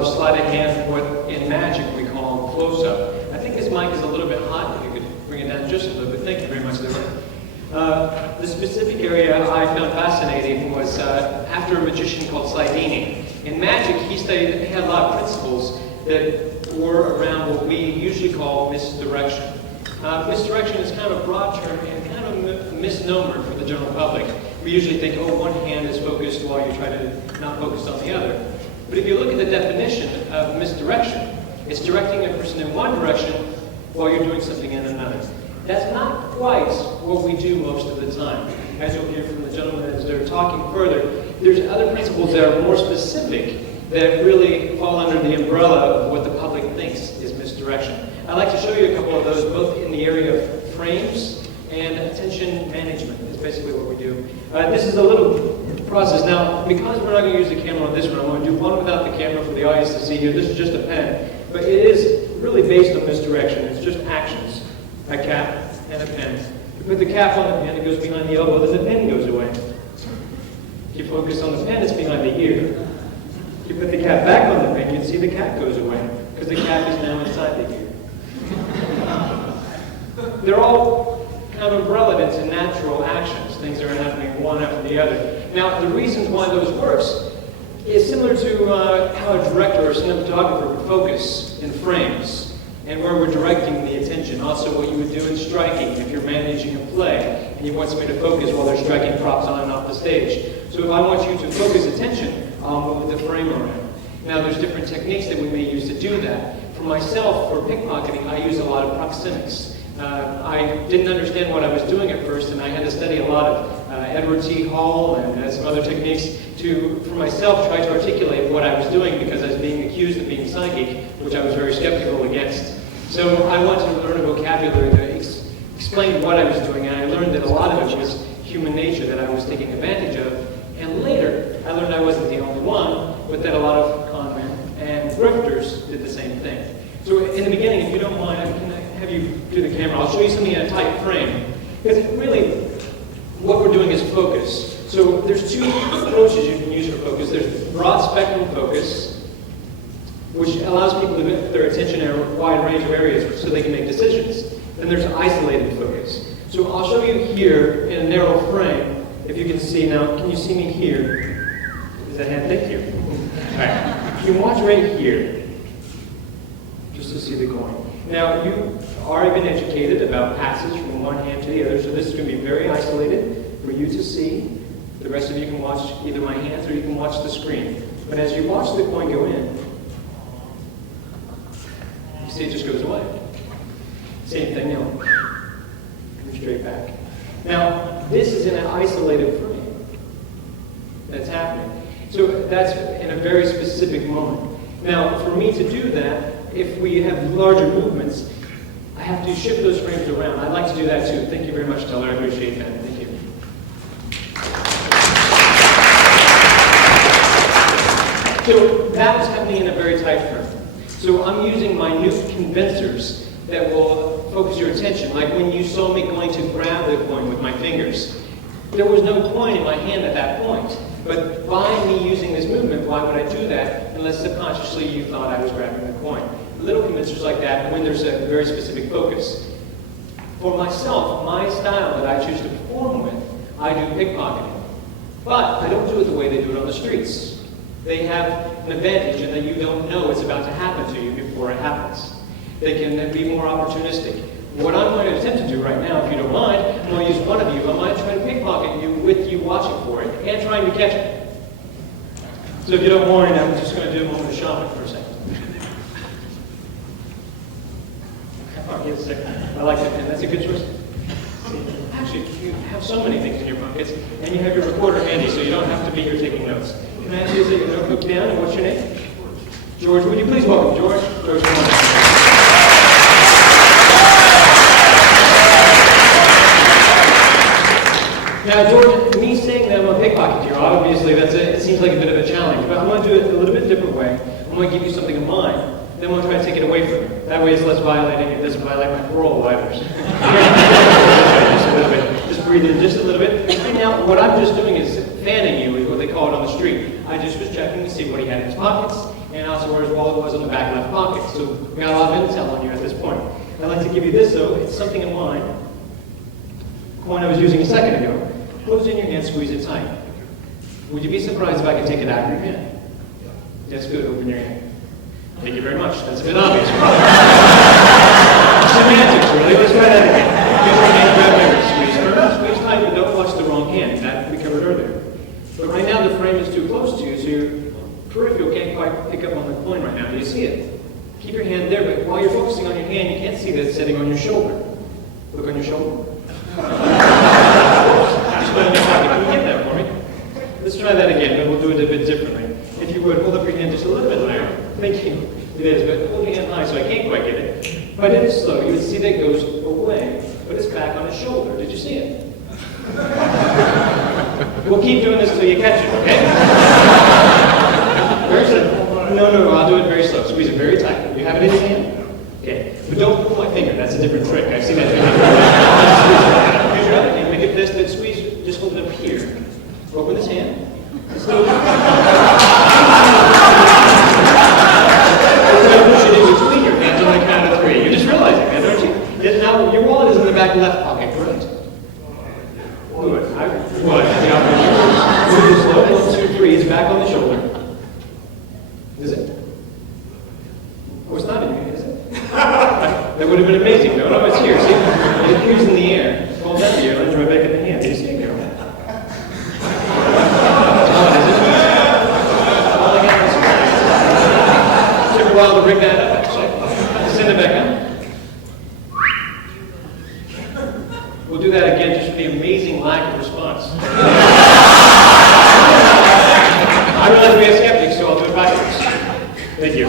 lot of sleight of hand, what in magic we call close-up. I think this mic is a little bit hot. If you could bring it down just a little bit. Thank you very much, Deborah. The specific area I found fascinating was after a magician called Slidini. In magic, he had a lot of principles that were around what we usually call misdirection. Misdirection is kind of a broad term and kind of a misnomer for the general public. We usually think, oh, one hand is focused while you try to not focus on the other. But if you look at the definition of misdirection, it's directing a person in one direction while you're doing something in another. That's not quite what we do most of the time. As you'll hear from the gentlemen as they're talking further, there's other principles that are more specific that really fall under the umbrella of what the public thinks is misdirection. I'd like to show you a couple of those, both in the area of frames and attention management is basically what we do. This is a little process. Now, because we're not going to use the camera on this one, I'm going to do one without the camera for the audience to see here. This is just a pen, but it is really based on misdirection. It's just actions. A cap and a pen. You put the cap on the pen, it goes behind the elbow, then the pen goes away. If you focus on the pen, it's behind the ear. If you put the cap back on the pen, you can see the cap goes away, because the cap is now inside the ear. They're all kind of umbrelled into natural actions, things that are happening one after the other. Now, the reasons why those works is similar to how a director or cinematographer would focus in frames, and where we're directing the attention. Also what you would do in striking if you're managing a play and you want somebody to focus while they're striking props on and off the stage. So if I want you to focus attention, I'll move the frame around. Now there's different techniques that we may use to do that. For myself, for pickpocketing, I use a lot of proxemics. I didn't understand what I was doing at first, and I had to study a lot of Edward T. Hall and some other techniques to, for myself, try to articulate what I was doing, because I was being accused of being psychic, which I was very skeptical against. So I wanted to learn a vocabulary that explained what I was doing, and I learned that a lot of it was human nature that I was taking advantage of. And later, I learned I wasn't the only one, but that a lot of con men and grifters did the same thing. So in the beginning, if you don't mind, I can have you do the camera. I'll show you something in a tight frame, because really, what we're doing is focus. So there's two approaches you can use for focus. There's broad spectrum focus, which allows people to put their attention in a wide range of areas so they can make decisions. Then there's isolated focus. So I'll show you here in a narrow frame, if you can see. Now, can you see me here? Is that hand? Thank you. All right. You can watch right here, just to see the coin. Now, you already been educated about passage from one hand to the other, so this is going to be very isolated for you to see. The rest of you can watch either my hands or you can watch the screen. But as you watch the coin go in, you see it just goes away. Same thing now. Come straight back. Now, this is in an isolated frame that's happening. So that's in a very specific moment. Now, for me to do that, if we have larger movements, I have to shift those frames around. I'd like to do that too. Thank you very much, Teller. I appreciate that. Thank you. So that was happening in a very tight frame. So I'm using minute condensers that will focus your attention. Like when you saw me going to grab the coin with my fingers, there was no coin in my hand at that point. But by me using this movement, why would I do that unless subconsciously you thought I was grabbing the coin? Little condensers like that when there's a very specific focus. For myself, my style that I choose to perform with, I do pickpocketing. But I don't do it the way they do it on the streets. They have an advantage in that you don't know what's about to happen to you before it happens. They can be more opportunistic. What I'm going to attempt to do right now, if you don't mind, I'm going to use one of you. I'm going to try to pickpocket you with you watching for it and trying to catch it. So if you don't mind, I'm just going to do a moment of shaman for a second. Oh, give a second. I like that pen. That's a good choice. Actually, you have so many things in your pockets, and you have your recorder handy, so you don't have to be here taking notes. Can I ask you to set your notebook down, and what's your name? George. Would you please welcome George? George, come on. Now, George, me saying that I'm a pickpocketer, obviously it seems like a bit of a challenge, but I'm going to do it a little bit different way. I'm going to give you something of mine, then I'm going to try to take it away from you. That way it's less violating, it doesn't violate my parole either. Just a little bit. Just breathe in just a little bit. And now, what I'm just doing is fanning you, is what they call it on the street. I just was checking to see what he had in his pockets, and also where his wallet was on the back left pocket. So we got a lot of intel on you at this point. I'd like to give you this though. It's something in line. Coin I was using a second ago. Close it in your hand, squeeze it tight. Would you be surprised if I could take it out of your hand? That's good, open your hand. Thank you very much. That's a bit obvious. Semantics, really. Let's try that again. Use your hand, grab fingers. Squeeze firm, squeeze tight, but don't watch the wrong hand. That we covered earlier. But right now the frame is too close to you, so your peripheral can't quite pick up on the coin right now. Do you see it? Keep your hand there, but while you're focusing on your hand, you can't see that it's sitting on your shoulder. Look on your shoulder. Just put it in your pocket. Can you get that for me? Let's try that again, but we'll do it a bit differently. If you would, hold up your hand just a little bit higher. Thank you. It is, but hold your hand high so I can't quite get it. If I did it slow, you would see that it goes away, but it's back on his shoulder. Did you see it? We'll keep doing this until you catch it, okay? Very simple. No, I'll do it very slow. Squeeze it very tight. You have it in your hand? Okay. But don't pull my finger. That's a different trick. I've seen that. Use your other hand. Make it this, then squeeze. Just hold it up here. Open this hand. Slowly. Push it in between your hands on the count of 3. You're just realizing that, aren't you? Now, your wallet is in the back left pocket, correct? Good. What? Move it slow. 1, 2, 3. It's back on the shoulder. Is it? Oh, it's not in here, is it? That would have been amazing. No, it's here. See? It appears in the air. Falls out the air, lands right back in the hand. Do you see it there? Took a while to rig that up, actually. Send it back up. We'll do that again just for the amazing lack of response. I realize we have skeptics, so I'll do it backwards. Thank you.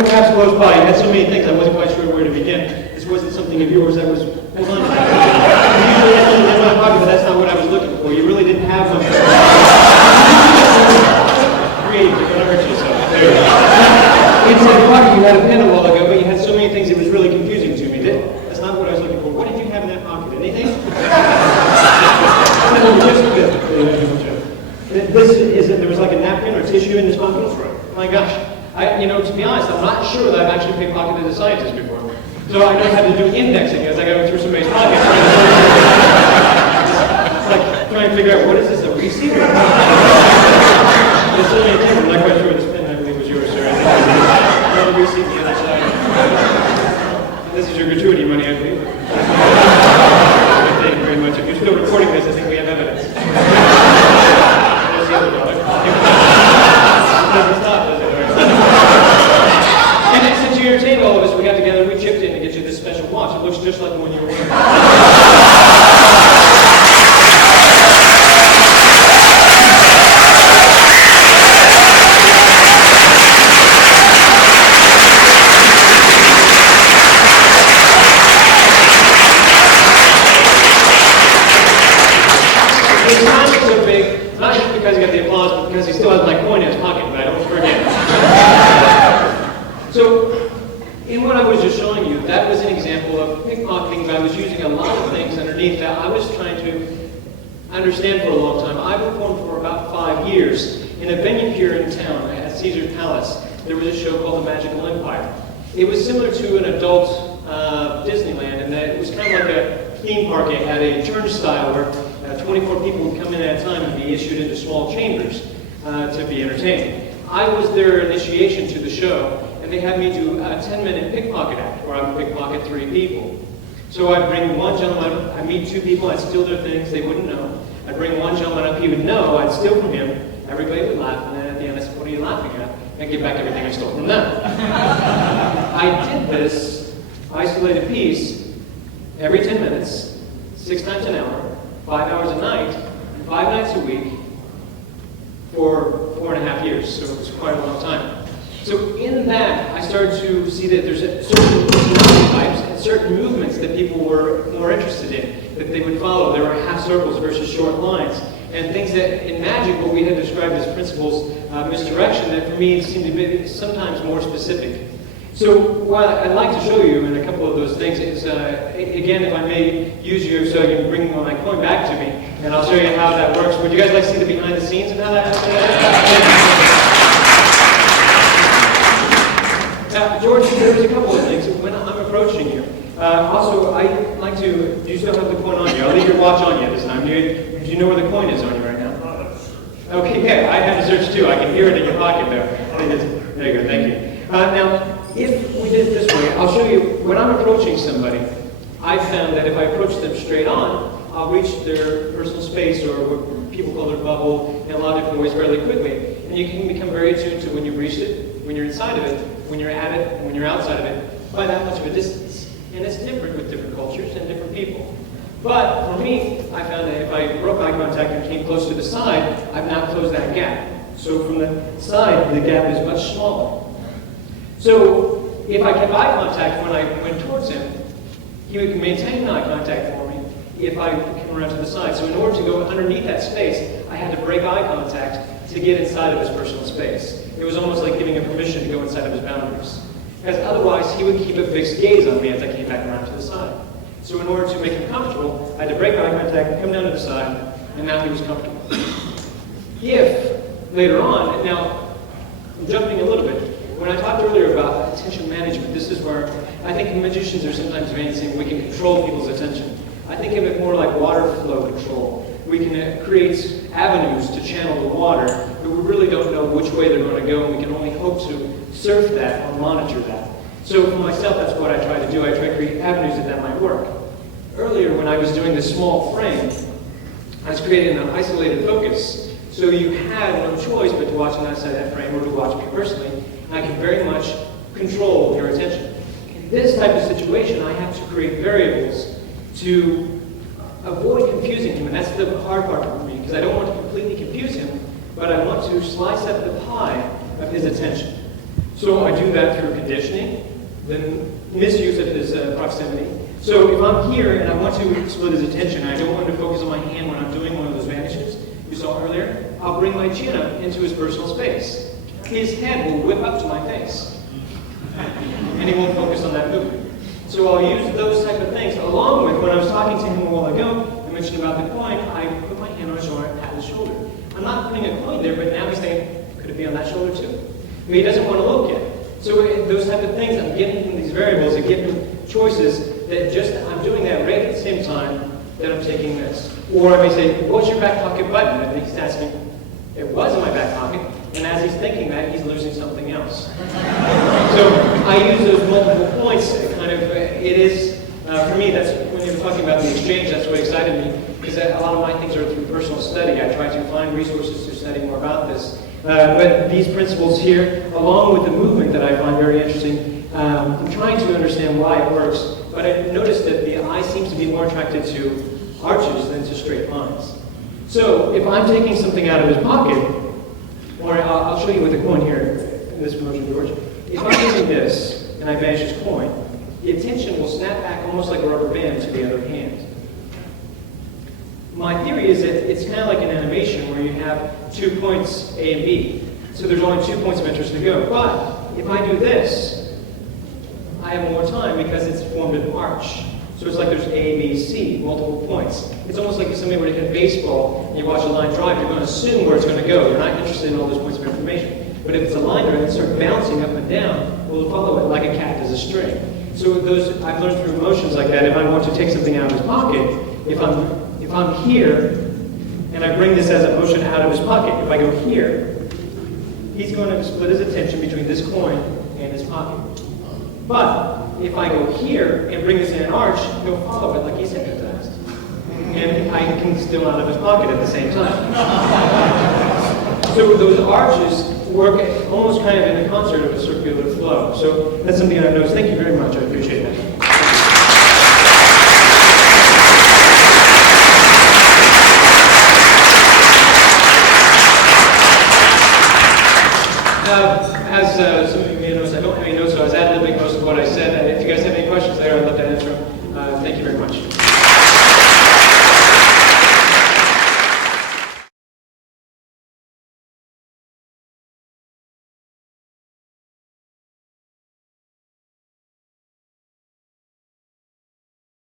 Perhaps close by. You had so many things I wasn't quite sure where to begin. This wasn't something of yours that was. Hold on. Usually I put it in my pocket, but that's not what I was looking for. You really didn't have one. Creative, you're gonna hurt yourself. Inside the pocket, you had a pen a while ago, but you had so many things it was really confusing to me. That's not what I was looking for. What did you have in that pocket? Anything? This is there was like a napkin or tissue in this pocket? My gosh. To be honest, I'm not sure that I've actually pickpocketed a scientist before. So I know how to do indexing as I go through somebody's pockets. It's like trying to figure out, what is this, a receiver? There's so many things. I'm not quite sure this pen, I believe, was yours, sir. I think another receipt on the other side. This is your gratuity money, I believe. Thank you very much. If you're still recording this, I think we have evidence. There's the other dollar. It doesn't stop, does it? And since you entertained all of us, we got together and we chipped in to get you this special watch. It looks just like the one you were wearing. His time is so big, not just because he got the applause, but because he still has my coin in his pocket, but I don't forget. So, in what I was just showing you, that was an example of pickpocketing, but I was using a lot of things underneath that I was trying to understand for a long time. I performed for about 5 years in a venue here in town at Caesar's Palace. There was a show called The Magical Empire. It was similar to an adult Disneyland in that it was kind of like a theme park. It had a turnstile where 24 people would come in at a time and be issued into small chambers to be entertained. I was their initiation to the show, and they had me do a 10-minute pickpocket act where I would pickpocket 3 people. So I'd bring one gentleman, I'd meet 2 people, I'd steal their things, they wouldn't know. I'd bring one gentleman up, he would know, I'd steal from him, everybody would laugh, and then at the end I said, what are you laughing at? And I'd give back everything I stole from them. I did this isolated piece every 10 minutes, 6 times an hour, 5 hours a night, and 5 nights a week for 4.5 years, so it was quite a long time. So in that, I started to see that there's certain personality types and certain movements that people were more interested in, that they would follow. There were half circles versus short lines, and things that in magic, what we had described as principles of misdirection, that for me seemed to be sometimes more specific. So what I'd like to show you in a couple of those things is, again, if I may use you so you can bring my coin back to me, And I'll show you how that works. Would you guys like to see the behind the scenes of how that happens? Now, George, there's a couple of things when I'm approaching you. Also, I like to, do you still have the coin on you? I'll leave your watch on you this time. Do you know where the coin is on you right now? Okay, yeah, I have to search too. I can hear it in your pocket though. There you go, thank you. Now, if we did it this way, I'll show you, when I'm approaching somebody, I've found that if I approach them straight on, I'll reach their personal space, or what people call their bubble, in a lot of different ways fairly quickly. And you can become very attuned to when you've reached it, when you're inside of it, when you're at it, and when you're outside of it, by that much of a distance. And it's different with different cultures and different people. But for me, I found that if I broke eye contact and came close to the side, I've now closed that gap. So from the side, the gap is much smaller. So if I kept eye contact when I went towards him, he would maintain eye contact for me if I came around to the side. So in order to go underneath that space, I had to break eye contact to get inside of his personal space. It was almost like giving him permission to go inside of his boundaries. Because otherwise, he would keep a fixed gaze on me as I came back around to the side. So in order to make him comfortable, I had to break eye contact, come down to the side, and now he was comfortable. If, later on, now, I'm jumping a little bit, when I talked earlier about attention management, this is where I think magicians are sometimes saying we can control people's attention. I think of it more like water flow control. We can create avenues to channel the water, but we really don't know which way they're going to go, and we can only hope to surf that or monitor that. So for myself, that's what I try to do. I try to create avenues that might work. Earlier, when I was doing the small frame, I was creating an isolated focus. So you had no choice but to watch on that side of that frame or to watch me personally. And I can very much control your attention. In this type of situation, I have to create variables to avoid confusing him. And that's the hard part for me, because I don't want to completely confuse him, but I want to slice up the pie of his attention. So I do that through conditioning, the misuse of his proximity. So if I'm here and I want to split his attention, and I don't want him to focus on my hand when I'm doing one of those vanishes you saw earlier, I'll bring my chin up into his personal space. His head will whip up to my face, and he won't focus on that movement. So I'll use those type of things, along with when I was talking to him a while ago, I mentioned about the coin, I put my hand on his shoulder, pat his shoulder. I'm not putting a coin there, but now he's saying, could it be on that shoulder too? I mean, he doesn't want to look at it. So those type of things, I'm giving him these variables, I give him choices that just, I'm doing that right at the same time that I'm taking this. Or I may say, what's your back pocket button? And he's asking, it was in my back pocket. And as he's thinking that, he's losing something else. So I use those multiple points, kind of, it is, for me, that's, when you're talking about the exchange, that's what excited me, because a lot of my things are through personal study. I try to find resources to study more about this. But these principles here, along with the movement that I find very interesting, I'm trying to understand why it works, but I noticed that the eye seems to be more attracted to arches than to straight lines. So if I'm taking something out of his pocket, or I'll show you with a coin here in this motion, George. If I'm using this and I vanish his coin, the attention will snap back almost like a rubber band to the other hand. My theory is that it's kind of like an animation where you have 2 points, A and B. So there's only 2 points of interest to go. But if I do this, I have more time because it's formed an arch. So it's like there's A, B, C, multiple points. It's almost like if somebody were to hit a baseball and you watch a line drive, you're going to assume where it's going to go. You're not interested in all those points of information. But if it's a line drive, it starts bouncing up and down, we'll follow it like a cat does a string. So those, I've learned through motions like that, if I want to take something out of his pocket, if I'm here and I bring this as a motion out of his pocket, if I go here, he's going to split his attention between this coin and his pocket. But if I go here and bring this in an arch, he'll follow it like he's hypnotized. And I can steal out of his pocket at the same time. So those arches work almost kind of in the concert of a circular flow. So that's something I've noticed. Thank you very much. I appreciate it.